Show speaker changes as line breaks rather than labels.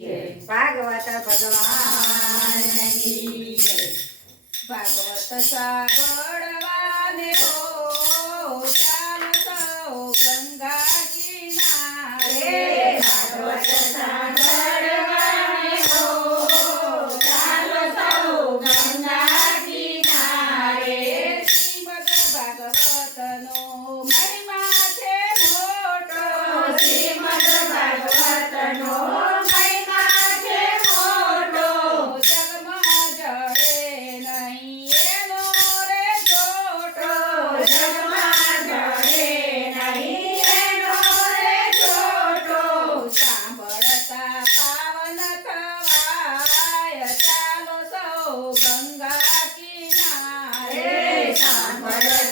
ભાગવત ભગવાન. ભાગવત સાંભળવાને Olha